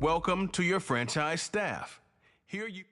Welcome to your franchise staff. Here you...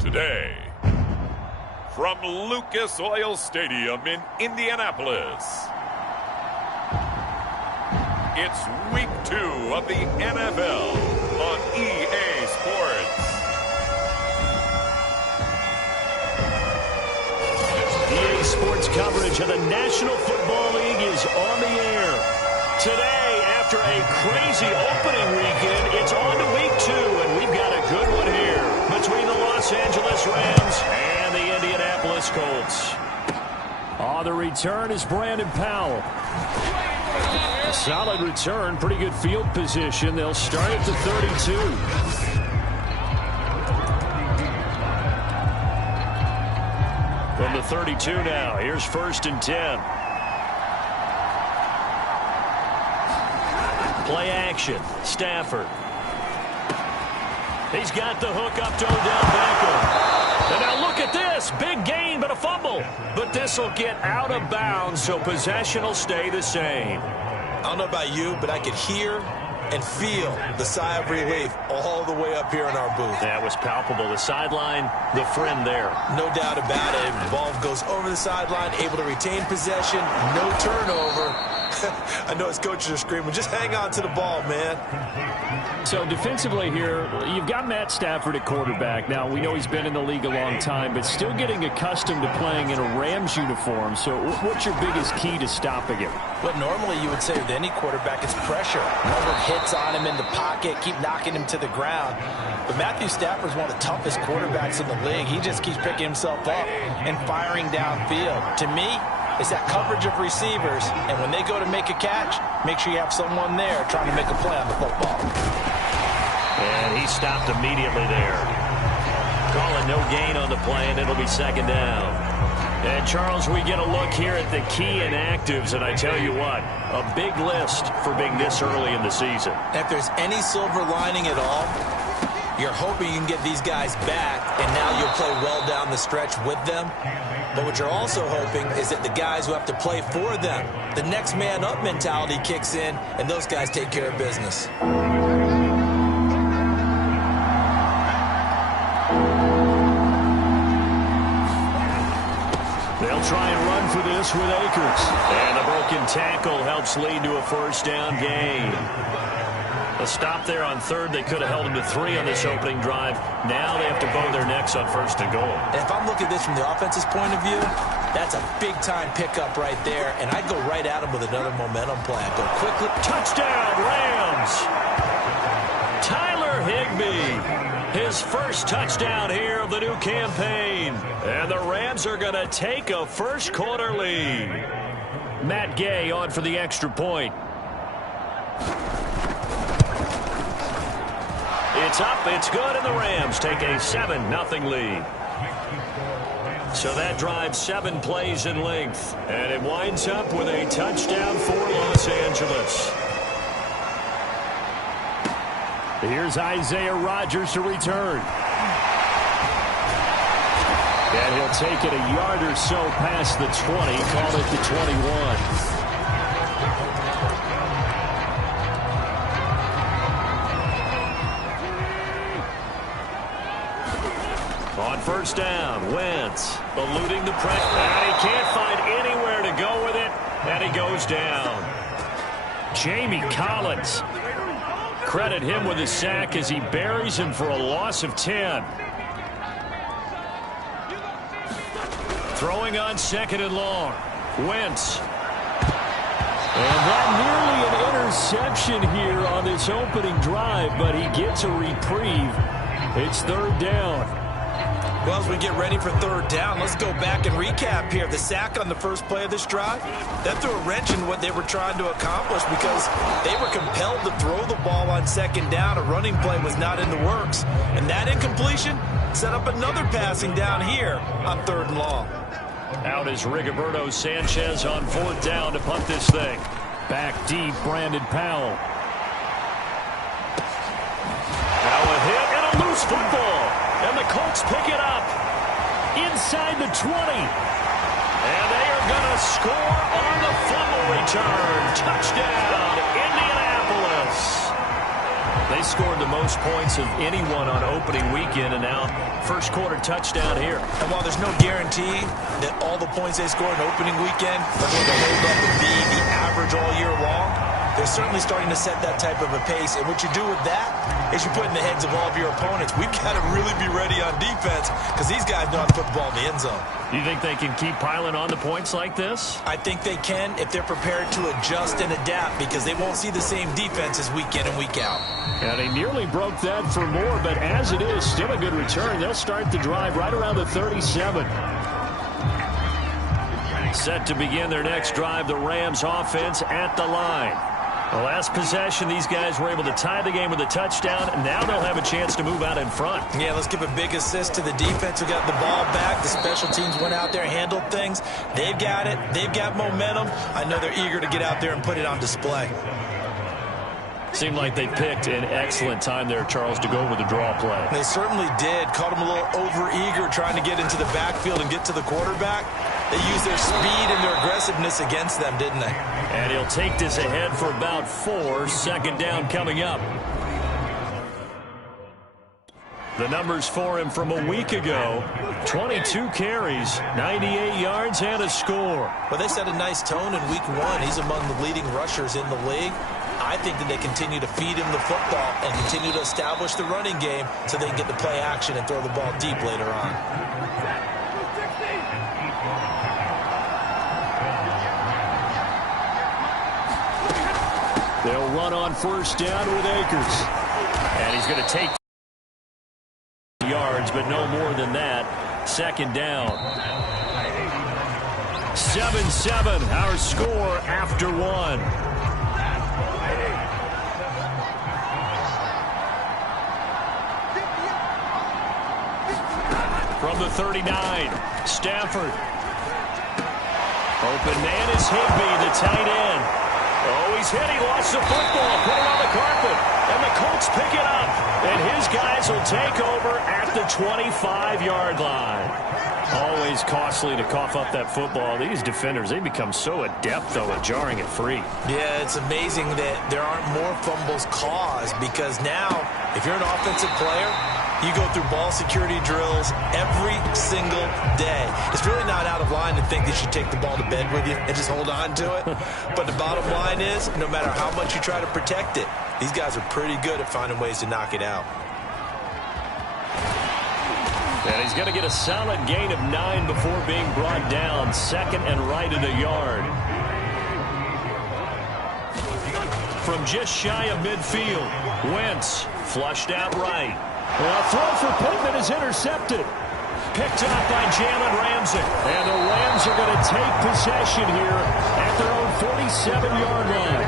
Today, from Lucas Oil Stadium in Indianapolis, it's Week 2 of the NFL on EA Sports. EA Sports coverage of the National Football League is on the air. Today, after a crazy opening weekend, it's on to Week 2, and we've got a good one here between the Los Angeles Rams and the Indianapolis Colts. On the return is Brandon Powell. A solid return, pretty good field position. They'll start at the 32. From the 32 now, here's 1st and 10. Play action, Stafford. He's got the hook up to Odell Beckham. And now look at this. Big gain, but a fumble. But this will get out of bounds, so possession will stay the same. I don't know about you, but I could hear and feel the sigh of relief all the way up here in our booth. That was palpable. The sideline, the friend there. No doubt about it. The ball goes over the sideline, able to retain possession, no turnover. I know his coaches are screaming, just hang on to the ball, man. So defensively here, you've got Matt Stafford at quarterback. Now, we know he's been in the league a long time, but still getting accustomed to playing in a Rams uniform. So what's your biggest key to stopping him? Well, normally you would say with any quarterback, it's pressure. Number hits on him in the pocket, keep knocking him to the ground. But Matthew Stafford's one of the toughest quarterbacks in the league. He just keeps picking himself up and firing downfield. To me, it's that coverage of receivers, and when they go to make a catch, make sure you have someone there trying to make a play on the football. And he stopped immediately there. Calling no gain on the play, and it'll be 2nd down. And, Charles, we get a look here at the key inactives, and I tell you what, a big list for being this early in the season. If there's any silver lining at all, You're hoping you can get these guys back, and now you'll play well down the stretch with them. But what you're also hoping is that the guys who have to play for them, the next man up mentality kicks in, and those guys take care of business. They'll try and run for this with Akers. And the broken tackle helps lead to a first down gain. A stop there on third. They could have held him to 3 on this opening drive. Now they have to bow their necks on first and goal. And if I'm looking at this from the offense's point of view, that's a big-time pickup right there. And I'd go right at him with another momentum plan. Go quickly. Touchdown, Rams! Tyler Higbee. His first touchdown here of the new campaign. And the Rams are going to take a first-quarter lead. Matt Gay on for the extra point. It's up, it's good, and the Rams take a 7-0 lead. So that drive 7 plays in length. And it winds up with a touchdown for Los Angeles. Here's Isaiah Rodgers to return. And he'll take it a yard or so past the 20, call it the 21. On first down, Wentz eluding the pressure. And he can't find anywhere to go with it. And he goes down. Jamie Collins. Credit him with his sack as he buries him for a loss of 10. Throwing on second and long. Wentz. And that nearly an interception here on this opening drive, but he gets a reprieve. It's third down. Well, as we get ready for third down, let's go back and recap here. The sack on the first play of this drive, that threw a wrench in what they were trying to accomplish because they were compelled to throw the ball on second down. A running play was not in the works. And that incompletion set up another passing down here on third and long. Out is Rigoberto Sanchez on fourth down to punt this thing. Back deep, Brandon Powell. Now a hit and a loose football. And the Colts pick it up inside the 20. And they are going to score on the fumble return. Touchdown, Indianapolis. They scored the most points of anyone on opening weekend, and now first quarter touchdown here. And while there's no guarantee that all the points they score in opening weekend are going to hold up and be the average all year long, they're certainly starting to set that type of a pace. And what you do with that is you put in the heads of all of your opponents, we've got to really be ready on defense because these guys know how to put the ball in the end zone. You think they can keep piling on the points like this? I think they can if they're prepared to adjust and adapt because they won't see the same defenses week in and week out. And they nearly broke that for more, but as it is, still a good return. They'll start the drive right around the 37. Set to begin their next drive, the Rams offense at the line. The last possession, these guys were able to tie the game with a touchdown, and now they'll have a chance to move out in front. Yeah, let's give a big assist to the defense who got the ball back. The special teams went out there, handled things. They've got it. They've got momentum. I know they're eager to get out there and put it on display. Seemed like they picked an excellent time there, Charles, to go with the draw play. They certainly did. Caught them a little over-eager trying to get into the backfield and get to the quarterback. They used their speed and their aggressiveness against them, didn't they? And he'll take this ahead for about 4. Second down coming up. The numbers for him from a week ago, 22 carries, 98 yards, and a score. Well, they set a nice tone in week 1. He's among the leading rushers in the league. I think that they continue to feed him the football and continue to establish the running game so they can get the play action and throw the ball deep later on. They'll run on first down with Akers. And he's going to take yards, but no more than that. Second down. 7-7, our score after 1. From the 39, Stafford. Open man is Higbee, the tight end. Oh, he's hit. He lost the football. Put it on the carpet. And the Colts pick it up. And his guys will take over at the 25-yard line. Always costly to cough up that football. These defenders, they become so adept, though, at jarring it free. Yeah, it's amazing that there aren't more fumbles caused because now, if you're an offensive player, you go through ball security drills every single day. It's really not out of line to think that you take the ball to bed with you and just hold on to it. But the bottom line is, no matter how much you try to protect it, these guys are pretty good at finding ways to knock it out. And he's going to get a solid gain of 9 before being brought down. Second and right at a yard. From just shy of midfield, Wentz flushed out right. A throw for Pittman is intercepted. Picked up by Jalen Ramsey. And the Rams are going to take possession here at their own 47-yard line.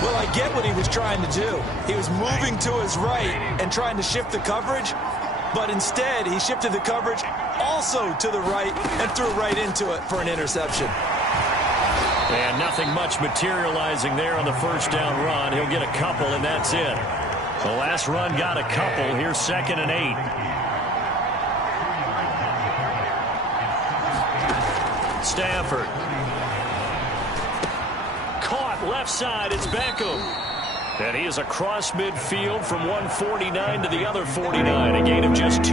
Well, I get what he was trying to do. He was moving to his right and trying to shift the coverage. But instead, he shifted the coverage also to the right and threw right into it for an interception. And nothing much materializing there on the first down run. He'll get a couple, and that's it. The last run got a couple. Here's 2nd and 8. Stafford. Caught left side. It's Beckham. And he is across midfield from 149 to the other 49, a gain of just 2.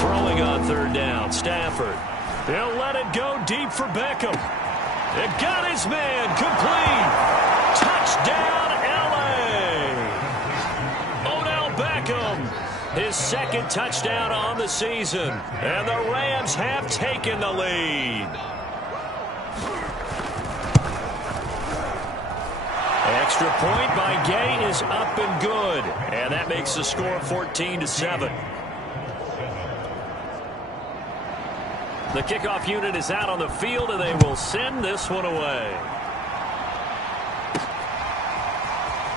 Throwing on 3rd down, Stafford. He'll let it go deep for Beckham. It got his man, complete. Touchdown, L.A. Odell Beckham. His 2nd touchdown on the season. And the Rams have taken the lead. Extra point by Gay is up and good. And that makes the score 14-7. The kickoff unit is out on the field, and they will send this one away.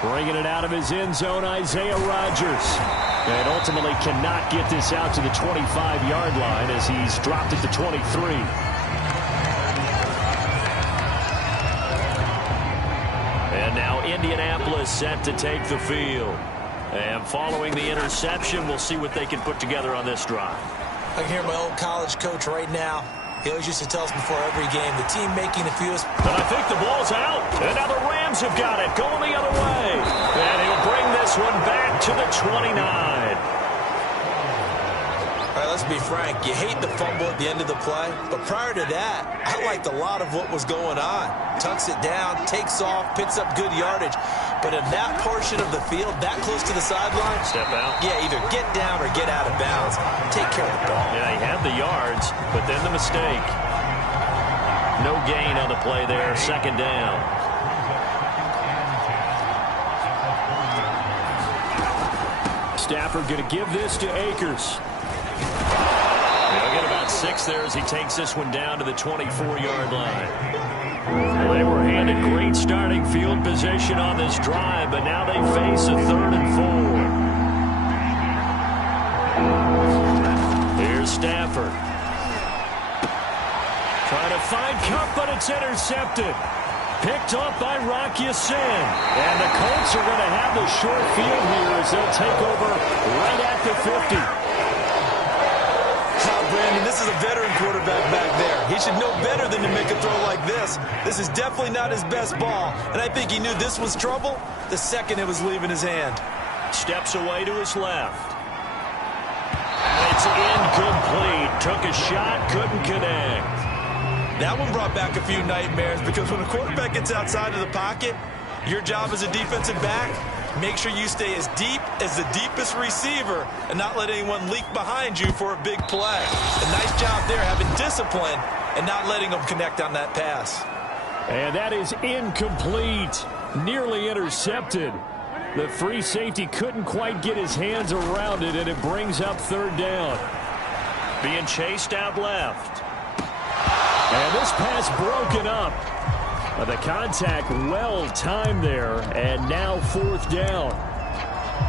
Bringing it out of his end zone, Isaiah Rodgers. And ultimately cannot get this out to the 25-yard line as he's dropped it to 23. And now Indianapolis set to take the field. And following the interception, we'll see what they can put together on this drive. I can hear my old college coach right now. He always used to tell us before every game, the team making the fewest. But I think the ball's out. And now the Rams have got it, going the other way. And he'll bring this one back to the 29. All right, let's be frank. You hate the fumble at the end of the play. But prior to that, I liked a lot of what was going on. Tucks it down, takes off, picks up good yardage. But in that portion of the field, that close to the sideline. Step out. Yeah, either get down or get out of bounds. Take care of the ball. Yeah, he had the yards, but then the mistake. No gain on the play there. 2nd down. Stafford going to give this to Akers. He'll get about 6 there as he takes this one down to the 24-yard line. Well, they were handed great starting field position on this drive, but now they face a 3rd and 4. Here's Stafford. Trying to find Cup, but it's intercepted. Picked up by Rock Ya-Sin. And the Colts are going to have the short field here as they'll take over right at the 50. Brandon, this is a veteran quarterback back there. He should know better than to make a throw like this. This is definitely not his best ball, and I think he knew this was trouble the second it was leaving his hand. Steps away to his left. It's incomplete. Took a shot, couldn't connect. That one brought back a few nightmares because when a quarterback gets outside of the pocket, your job as a defensive back, make sure you stay as deep as the deepest receiver and not let anyone leak behind you for a big play. A nice job there having discipline and not letting them connect on that pass. And that is incomplete. Nearly intercepted. The free safety couldn't quite get his hands around it, and it brings up 3rd down. Being chased out left. And this pass broken up. The contact well timed there, and now 4th down.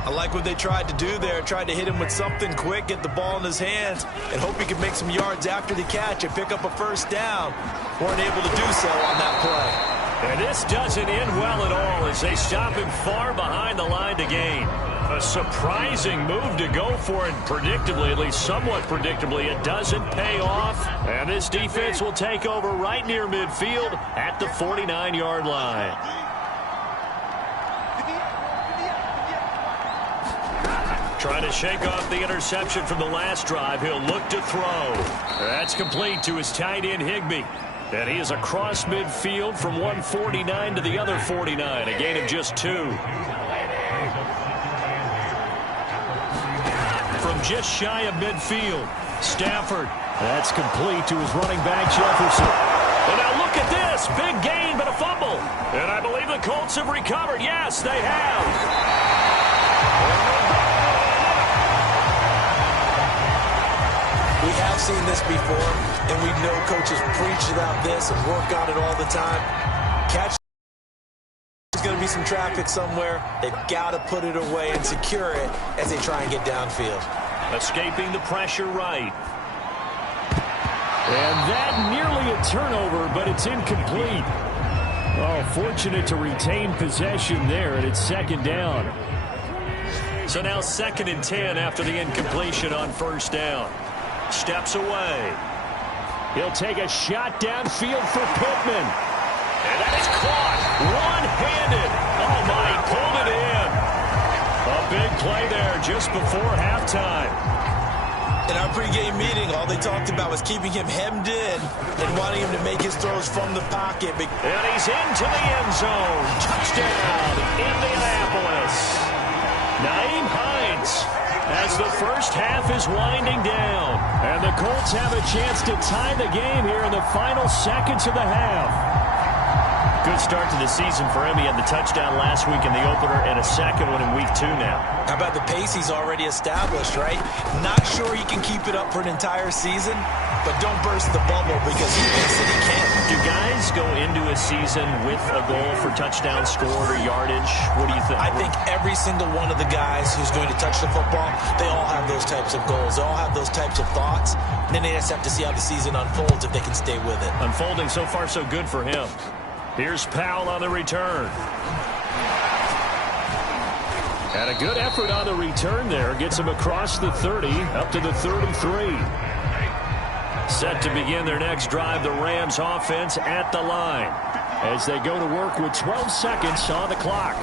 I like what they tried to do there. Tried to hit him with something quick, get the ball in his hands, and hope he could make some yards after the catch and pick up a first down. Weren't able to do so on that play. And this doesn't end well at all as they stop him far behind the line to gain. A surprising move to go for it, predictably, at least somewhat predictably. It doesn't pay off, and this defense will take over right near midfield at the 49-yard line. Trying to shake off the interception from the last drive. He'll look to throw. That's complete to his tight end, Higbee. And he is across midfield from 149 to the other 49, a gain of just 2. From just shy of midfield, Stafford. That's complete to his running back, Jefferson. And now look at this. Big gain, but a fumble. And I believe the Colts have recovered. Yes, they have. We have seen this before, and we know coaches preach about this and work on it all the time. Catch. There's going to be some traffic somewhere. They've got to put it away and secure it as they try and get downfield. Escaping the pressure right. And that nearly a turnover, but it's incomplete. Oh, fortunate to retain possession there, and it's second down. So now 2nd and 10 after the incompletion on first down. Steps away. He'll take a shot downfield for Pittman. And that is caught. One-handed. Oh, my, he pulled it in. A big play there just before halftime. In our pregame meeting, all they talked about was keeping him hemmed in and wanting him to make his throws from the pocket. And he's into the end zone. Touchdown, Indianapolis. Naeem Hines as the first half is winding down. And the Colts have a chance to tie the game here in the final seconds of the half. Good start to the season for him. He had the touchdown last week in the opener and a second one in week 2 now. How about the pace he's already established, right? Not sure he can keep it up for an entire season, but don't burst the bubble because he thinks that he can. Do guys go into a season with a goal for touchdown scored or yardage? What do you think? I think every single one of the guys who's going to touch the football, they all have those types of goals. They all have those types of thoughts. And then they just have to see how the season unfolds if they can stay with it. Unfolding so far so good for him. Here's Powell on the return. And a good effort on the return there. Gets him across the 30, up to the 33. Set to begin their next drive, the Rams offense at the line as they go to work with 12 seconds on the clock.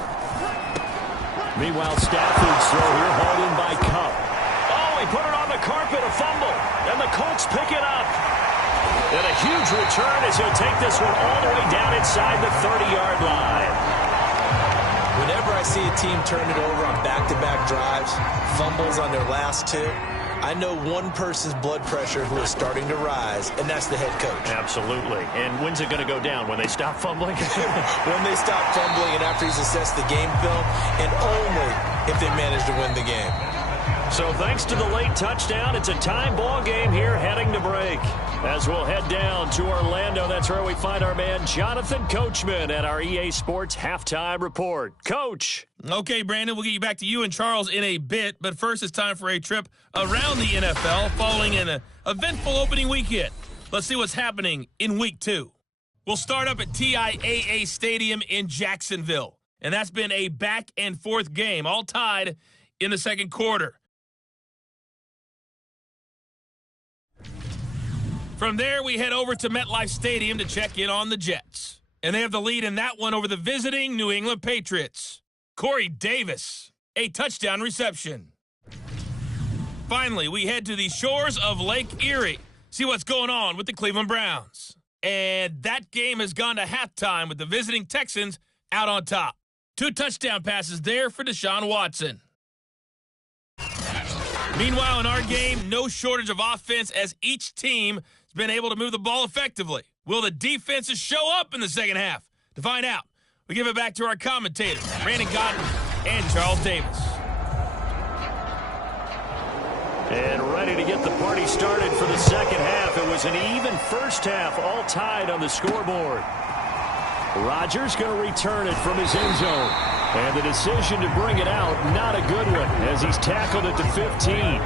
Meanwhile, Stafford's throw here hauled in by Cup. Oh, he put it on the carpet, a fumble, and the Colts pick it up. And a huge return as he'll take this one all the way down inside the 30-yard line. Whenever I see a team turn it over on back-to-back drives, fumbles on their last 2, I know one person's blood pressure who is starting to rise, and that's the head coach. Absolutely. And when's it going to go down? When they stop fumbling? When they stop fumbling and after he's assessed the game film, and only if they manage to win the game. So thanks to the late touchdown, it's a time ball game here heading to break. As we'll head down to Orlando, that's where we find our man Jonathan Coachman at our EA Sports Halftime Report. Coach. Okay, Brandon, we'll get you back to you and Charles in a bit, but first it's time for a trip around the NFL following an eventful opening weekend. Let's see what's happening in Week 2. We'll start up at TIAA Stadium in Jacksonville, and that's been a back-and-forth game, all tied in the second quarter. From there, we head over to MetLife Stadium to check in on the Jets. And they have the lead in that one over the visiting New England Patriots. Corey Davis, a touchdown reception. Finally, we head to the shores of Lake Erie. See what's going on with the Cleveland Browns. And that game has gone to halftime with the visiting Texans out on top. 2 touchdown passes there for Deshaun Watson. Meanwhile, in our game, no shortage of offense as each team has been able to move the ball effectively. Will the defenses show up in the second half? To find out, we give it back to our commentators, Brandon Godden and Charles Davis. And ready to get the party started for the second half. It was an even first half, all tied on the scoreboard. Rodgers going to return it from his end zone. And the decision to bring it out, not a good one, as he's tackled at the 15.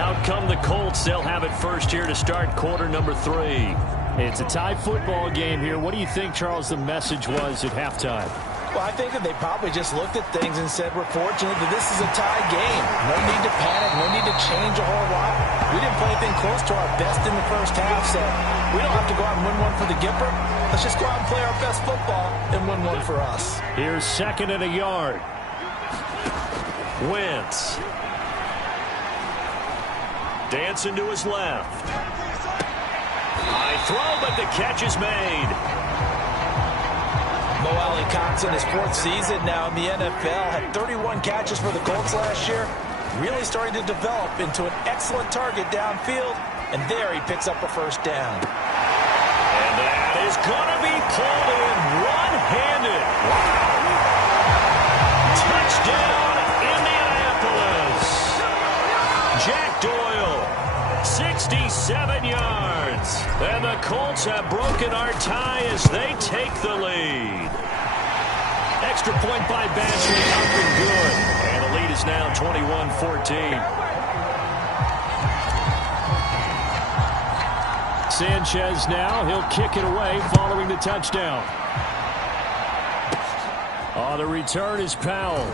Out come the Colts. They'll have it first here to start quarter number 3. It's a tie football game here. What do you think, Charles, the message was at halftime? Well, I think that they probably just looked at things and said, we're fortunate that this is a tie game. No need to panic, no need to change a whole lot. We didn't play anything close to our best in the first half, so we don't have to go out and win one for the Gipper. Let's just go out and play our best football and win one for us. Here's 2nd and a yard. Wentz. Dancing to his left. High throw, but the catch is made. Mo Alley Cox in his 4th season now in the NFL, had 31 catches for the Colts last year, really starting to develop into an excellent target downfield, and there he picks up a first down. And that is going to be pulled in one-handed. Wow. Touchdown, Indianapolis. Jack Doyle, 67 yards. And the Colts have broken our tie as they take the lead. Extra point by Badgley, up and good. And the lead is now 21-14. Sanchez now, he'll kick it away following the touchdown. On the return is Powell.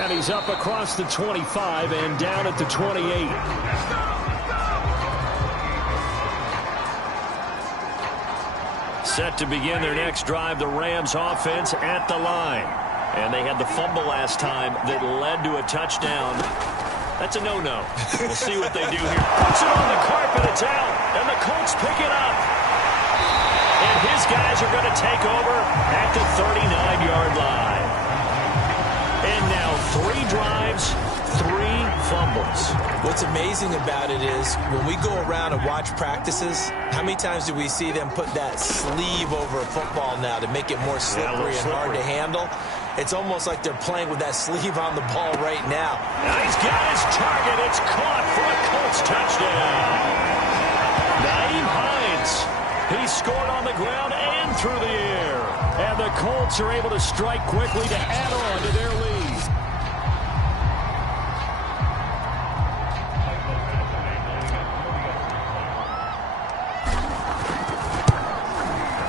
And he's up across the 25 and down at the 28. Set to begin their next drive, the Rams offense at the line. And they had the fumble last time that led to a touchdown. That's a no-no. We'll see what they do here. Puts it on the carpet, it's out, and the Colts pick it up. And his guys are going to take over at the 39-yard line. And now 3 drives, 3 fumbles. What's amazing about it is when we go around and watch practices, how many times do we see them put that sleeve over a football now to make it more slippery and hard to handle? It's almost like they're playing with that sleeve on the ball right now. Now he's got his target. It's caught for a Colts touchdown. Naeem Hines. He scored on the ground and through the air. And the Colts are able to strike quickly to add on to their lead.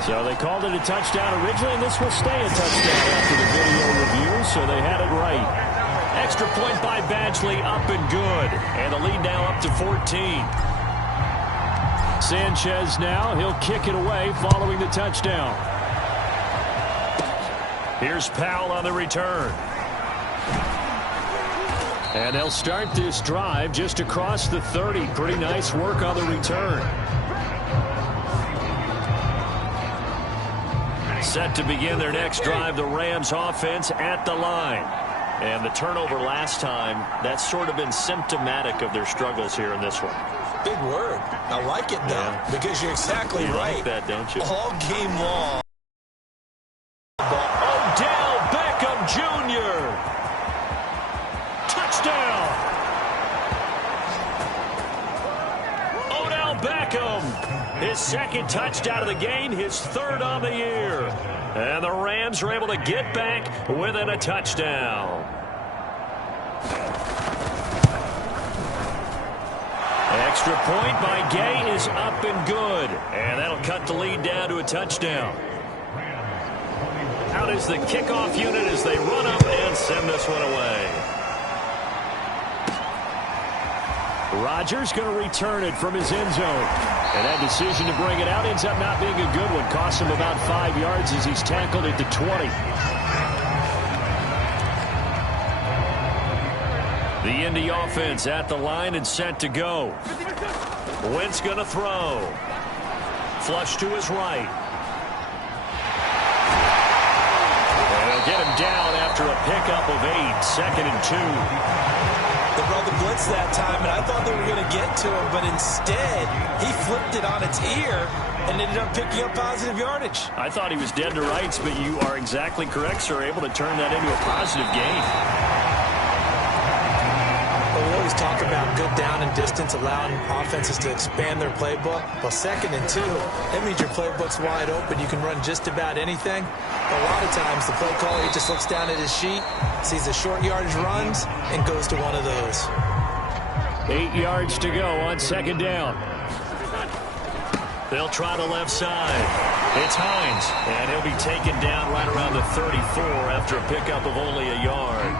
So they called it a touchdown originally, and this will stay a touchdown after the video review, so they had it right. Extra point by Badgley, up and good. And the lead now up to 14. Sanchez now, he'll kick it away following the touchdown. Here's Powell on the return. And they'll start this drive just across the 30. Pretty nice work on the return. Set to begin their next drive, the Rams offense at the line. And the turnover last time, that's sort of been symptomatic of their struggles here in this one. Big word. I like it, though, because you're exactly right. Like that, don't you? All game long. Odell Beckham Jr. Touchdown. Odell Beckham. His 2nd touchdown of the game, his 3rd on the year. And the Rams are able to get back within a touchdown. Extra point by Gay is up and good. And that'll cut the lead down to a touchdown. Out is the kickoff unit as they run up and send this one away. Rodgers going to return it from his end zone. And that decision to bring it out ends up not being a good one. Costs him about 5 yards as he's tackled at the 20. The Indy offense at the line and set to go. Wentz going to throw. Flush to his right. And he'll get him down after a pickup of 8. 2nd and 2. They brought the blitz that time, and I thought they were going to get to him, but instead, he flipped it on its ear and ended up picking up positive yardage. I thought he was dead to rights, but you are exactly correct, sir. Able to turn that into a positive gain. Well, we always talk about good down and distance, allowing offenses to expand their playbook. Well, 2nd and 2, that means your playbook's wide open. You can run just about anything. But a lot of times, the play caller, he just looks down at his sheet, sees the short yardage runs, and goes to one of those. 8 yards to go on 2nd down. They'll try the left side. It's Hines, and he'll be taken down right around the 34 after a pickup of only a yard.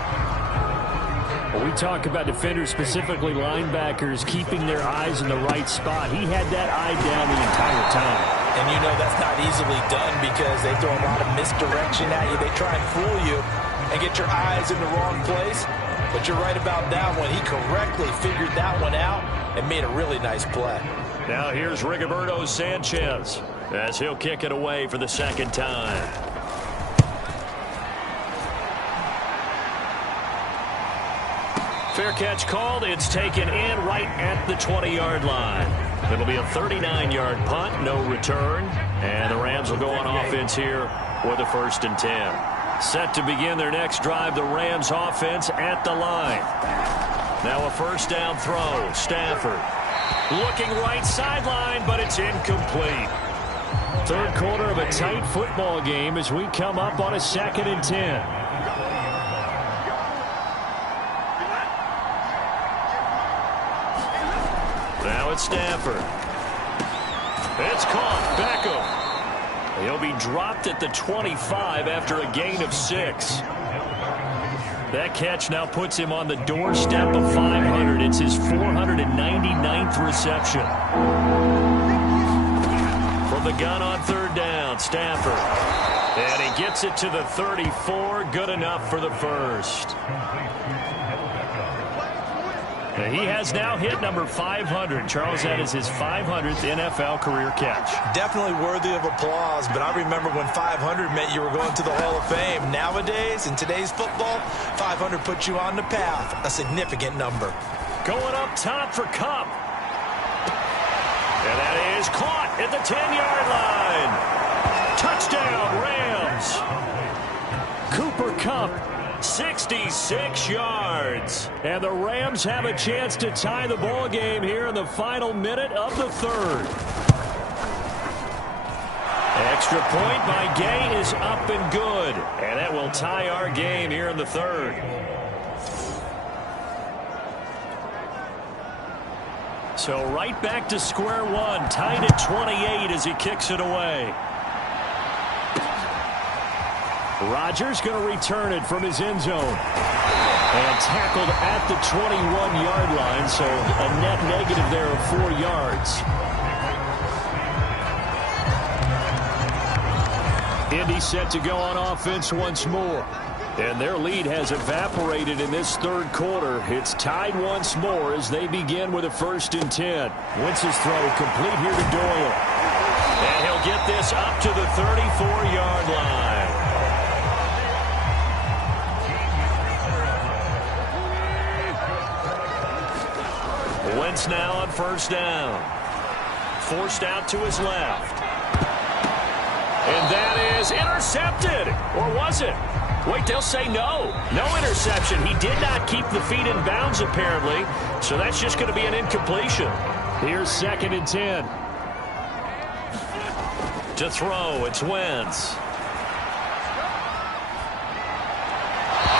Well, we talk about defenders, specifically linebackers, keeping their eyes in the right spot. He had that eye down the entire time. And you know that's not easily done because they throw a lot of misdirection at you. They try and fool you and get your eyes in the wrong place. But you're right about that one. He correctly figured that one out and made a really nice play. Now here's Rigoberto Sanchez as he'll kick it away for the 2nd time. Fair catch called. It's taken in right at the 20-yard line. It'll be a 39-yard punt, no return. And the Rams will go on offense here with a 1st and 10. Set to begin their next drive, the Rams offense at the line. Now a 1st down throw. Stafford looking right sideline, but it's incomplete. 3rd quarter of a tight football game as we come up on a 2nd and 10. Now it's Stafford. It's caught. Beckham. He'll be dropped at the 25 after a gain of 6. That catch now puts him on the doorstep of 500. It's his 499th reception. From the gun on 3rd down, Stafford. And he gets it to the 34. Good enough for the 1st. He has now hit number 500. Charles, that is his 500th NFL career catch. Definitely worthy of applause, but I remember when 500 meant you were going to the Hall of Fame. Nowadays, in today's football, 500 puts you on the path, a significant number. Going up top for Kupp. And that is caught at the 10-yard line. Touchdown, Rams. Cooper Kupp. 66 yards. And the Rams have a chance to tie the ball game here in the final minute of the 3rd. Extra point by Gay is up and good. And that will tie our game here in the 3rd. So right back to square one. Tied at 28 as he kicks it away. Rodgers going to return it from his end zone. And tackled at the 21-yard line, so a net negative there of 4 yards. Indy set to go on offense once more. And their lead has evaporated in this 3rd quarter. It's tied once more as they begin with a 1st and 10. Wentz's throw complete here to Doyle. And he'll get this up to the 34-yard line. Wentz now on 1st down. Forced out to his left. And that is intercepted. Or was it? Wait, they'll say no. No interception. He did not keep the feet in bounds, apparently. So that's just going to be an incompletion. Here's 2nd and 10. To throw, it's Wentz.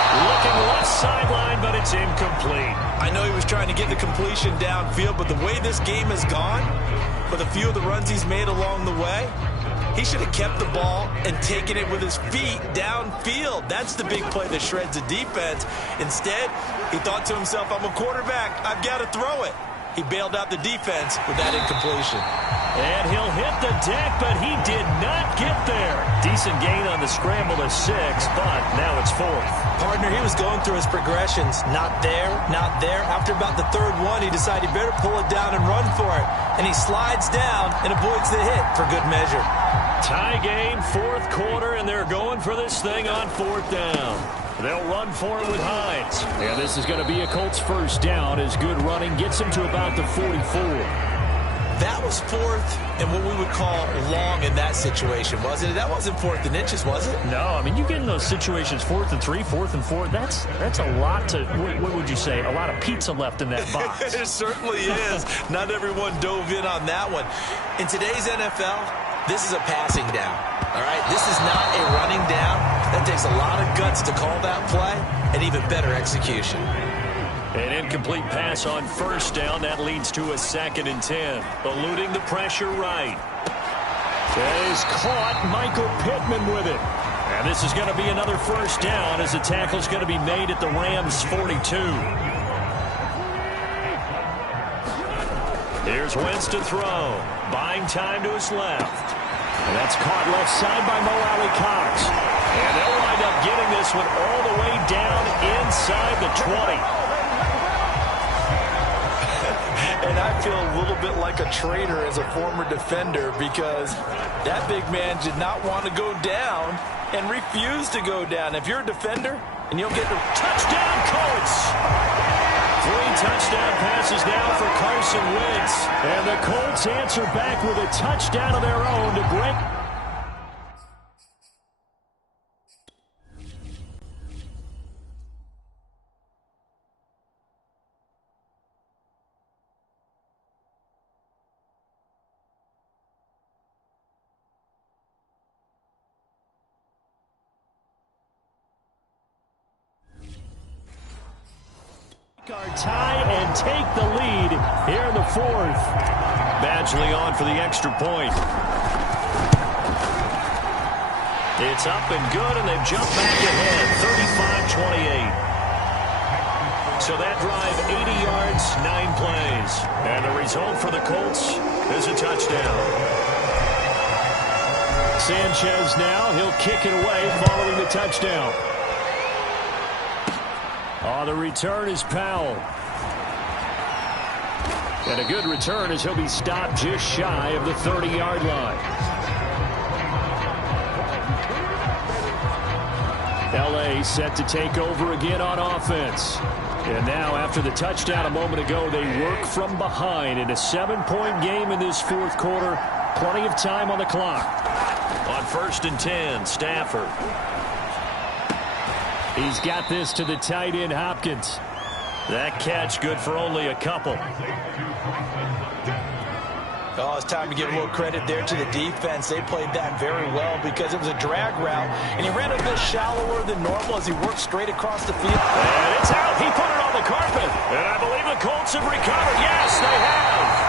Looking left sideline, but it's incomplete. I know he was trying to get the completion downfield, but the way this game has gone, with a few of the runs he's made along the way, he should have kept the ball and taken it with his feet downfield. That's the big play that shreds the defense. Instead, he thought to himself, I'm a quarterback. I've got to throw it. He bailed out the defense with that incompletion. And he'll hit the deck, but he did not get there. Decent gain on the scramble to 6, but now it's 4th. Partner, he was going through his progressions. Not there, not there. After about the 3rd one, he decided he better pull it down and run for it. And he slides down and avoids the hit for good measure. Tie game, 4th quarter, and they're going for this thing on 4th down. They'll run for it with Hines. Yeah, this is going to be a Colts 1st down as good running gets him to about the 44. that was 4th and what we would call long in that situation, wasn't it? That wasn't 4th and inches, was it? No, I mean, you get in those situations 4th and 3, 4th and 4. That's a lot to, what would you say, a lot of pizza left in that box. It certainly is. Not everyone dove in on that one. In today's NFL, this is a passing down, all right? This is not a running down. That takes a lot of guts to call that play and even better execution. An incomplete pass on first down. That leads to a 2nd and 10. Eluding the pressure right. He's caught Michael Pittman with it. And this is going to be another first down as the tackle's going to be made at the Rams' 42. Here's Wentz to throw. Buying time to his left. And that's caught left side by Mo Alley-Cox. And they'll wind up getting this one all the way down inside the 20. And I feel a little bit like a traitor as a former defender because that big man did not want to go down and refused to go down. If you're a defender and you'll get the touchdown, Colts. 3 touchdown passes now for Carson Wentz. And the Colts answer back with a touchdown of their own to break. Our tie and take the lead here in the 4th. Badgley on for the extra point. It's up and good, and they've jumped back ahead, 35-28. So that drive, 80 yards, 9 plays. And the result for the Colts is a touchdown. Sanchez now, he'll kick it away following the touchdown. Oh, the return is Powell. And a good return as he'll be stopped just shy of the 30-yard line. L.A. set to take over again on offense. And now, after the touchdown a moment ago, they work from behind in a 7-point game in this 4th quarter. Plenty of time on the clock. On 1st and 10, Stafford. He's got this to the tight end, Hopkins. That catch good for only a couple. Oh, it's time to give a little credit there to the defense. They played that very well because it was a drag route, and he ran a bit shallower than normal as he worked straight across the field. And it's out. He put it on the carpet. And I believe the Colts have recovered. Yes, they have.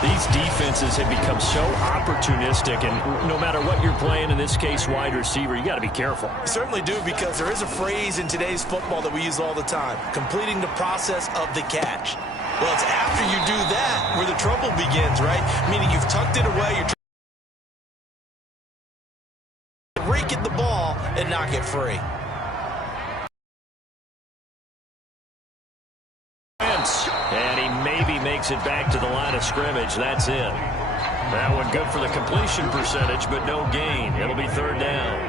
These defenses have become so opportunistic, and no matter what you're playing, in this case wide receiver, you got to be careful. You certainly do, because there is a phrase in today's football that we use all the time: completing the process of the catch. Well, it's after you do that where the trouble begins, right? Meaning you've tucked it away, you're trying to rake at the ball and knock it free. And he maybe makes it back to the line of scrimmage. That's it. That one good for the completion percentage, but no gain. It'll be 3rd down.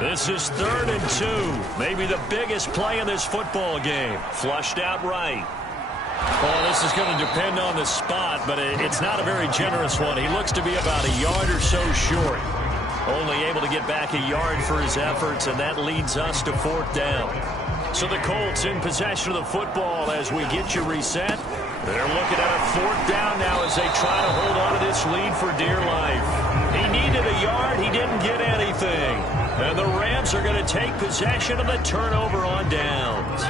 This is 3rd and 2. Maybe the biggest play in this football game. Flushed out right. Well, this is going to depend on the spot, but it's not a very generous one. He looks to be about a yard or so short. Only able to get back a yard for his efforts, and that leads us to 4th down. So the Colts in possession of the football as we get you reset. They're looking at a 4th down now as they try to hold on to this lead for dear life. He needed a yard. He didn't get anything. And the Rams are going to take possession of the turnover on downs.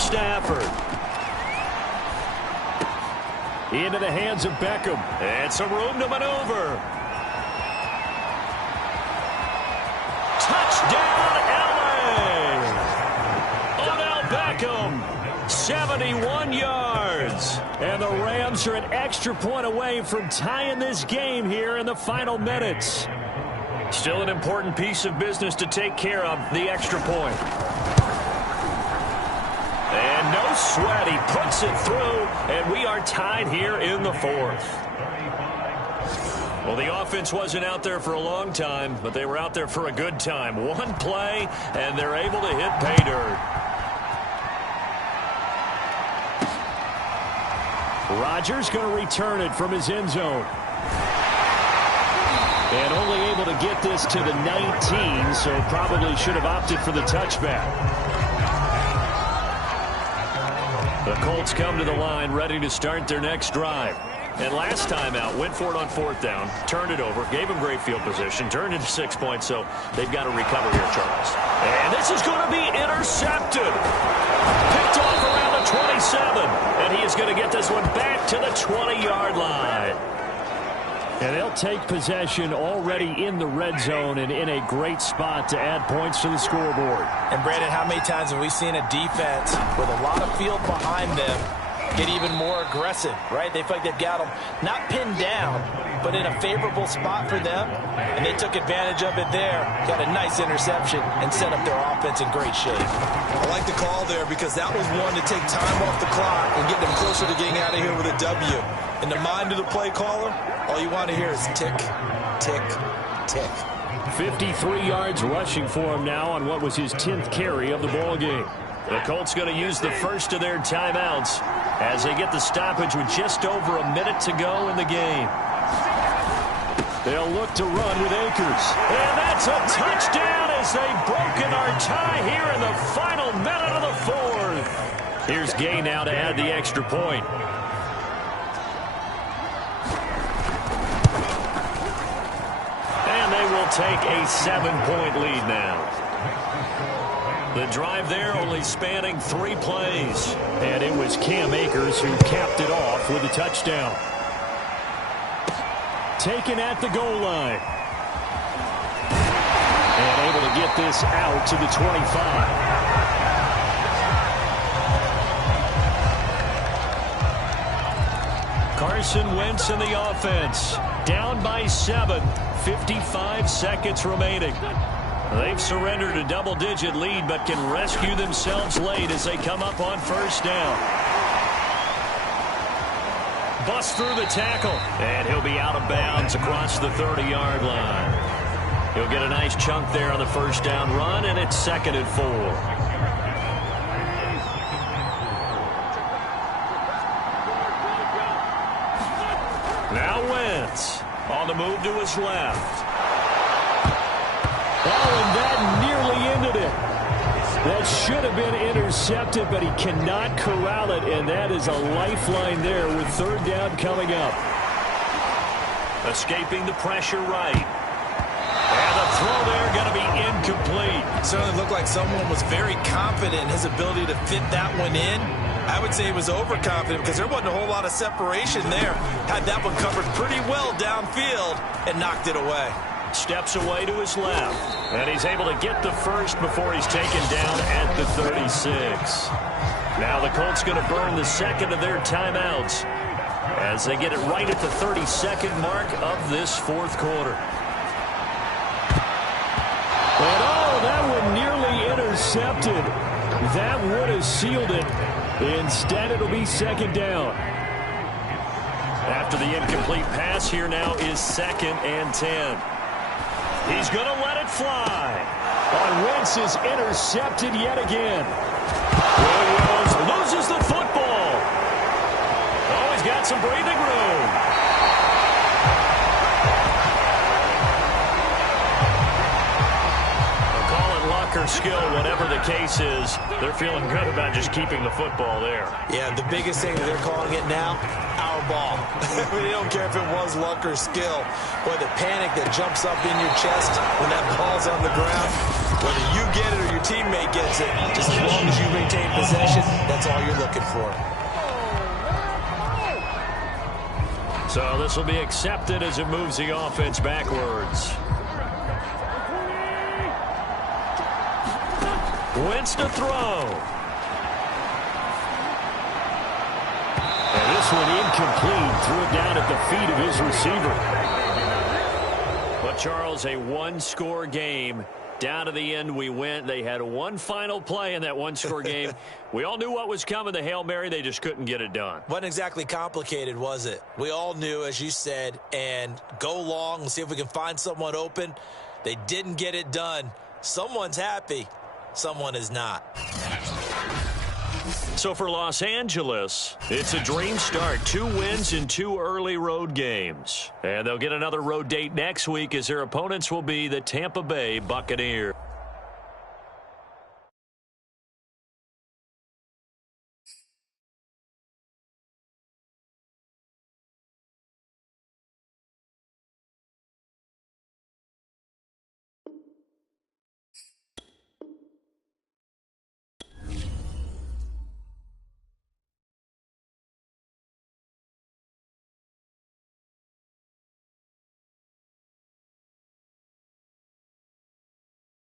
Stafford. Into the hands of Beckham. And some room to maneuver. Touchdown, LA! Odell Beckham, 71 yards. And the Rams are an extra point away from tying this game here in the final minutes. Still an important piece of business to take care of, the extra point. And no sweat, he puts it through, and we are tied here in the 4th. Well, the offense wasn't out there for a long time, but they were out there for a good time. One play, and they're able to hit pay dirt. Rodgers going to return it from his end zone. And only able to get this to the 19, so probably should have opted for the touchback. The Colts come to the line ready to start their next drive. And last time out, went for it on 4th down, turned it over, gave them great field position, turned into 6 points, so they've got to recover here, Charles. And this is going to be intercepted. Picked off around the 27. And he is going to get this one back to the 20-yard line. And they'll take possession already in the red zone and in a great spot to add points to the scoreboard. And, Brandon, how many times have we seen a defense with a lot of field behind them get even more aggressive, right? They feel like they've got them not pinned down, but in a favorable spot for them, and they took advantage of it there, got a nice interception, and set up their offense in great shape. I like the call there because that was one to take time off the clock and get them closer to getting out of here with a W. In the mind of the play caller, all you want to hear is tick, tick, tick. 53 yards rushing for him now on what was his 10th carry of the ball game. The Colts going to use the first of their timeouts as they get the stoppage with just over a minute to go in the game. They'll look to run with Akers. And that's a touchdown as they've broken our tie here in the final minute of the 4th. Here's Gay now to add the extra point. And they will take a 7-point lead now. The drive there only spanning 3 plays. And it was Cam Akers who capped it off with a touchdown. Taken at the goal line. And able to get this out to the 25. Carson Wentz in the offense. Down by 7. 55 seconds remaining. They've surrendered a double-digit lead, but can rescue themselves late as they come up on 1st down. Bust through the tackle, and he'll be out of bounds across the 30-yard line. He'll get a nice chunk there on the 1st down run, and it's 2nd and 4. Now Wentz on the move to his left. Oh, and that nearly ended it. That should have been intercepted, but he cannot corral it, and that is a lifeline there with 3rd down coming up. Escaping the pressure right. And the throw there going to be incomplete. It certainly looked like someone was very confident in his ability to fit that one in. I would say he was overconfident because there wasn't a whole lot of separation there. Had that one covered pretty well downfield and knocked it away. Steps away to his left. And he's able to get the first before he's taken down at the 36. Now the Colts going to burn the 2nd of their timeouts as they get it right at the 32nd mark of this 4th quarter. And oh, that one nearly intercepted. That would have sealed it. Instead, it'll be 2nd down. After the incomplete pass, here now is 2nd and 10. He's going to let it fly. On Wentz is intercepted yet again. Williams loses the football. Oh, he's got some breathing room. Call it luck or skill, whatever the case is. They're feeling good about just keeping the football there. Yeah, the biggest thing that they're calling it now, our ball. They don't care if it was luck or skill. Boy, the panic that jumps up in your chest when that ball's on the ground, whether you get it or your teammate gets it, just as long as you maintain possession, that's all you're looking for. So this will be accepted as it moves the offense backwards. Wentz to throw. And this one incomplete. Threw it down at the feet of his receiver. But Charles, a one-score game Down to the end we went. They had one final play in that one-score game. We all knew what was coming, the Hail Mary. They just couldn't get it done. Wasn't exactly complicated, was it? We all knew, as you said, and go long and see if we can find someone open. They didn't get it done. Someone's happy. Someone is not. So for Los Angeles, it's a dream start. 2 wins in 2 early road games. And they'll get another road date next week as their opponents will be the Tampa Bay Buccaneers.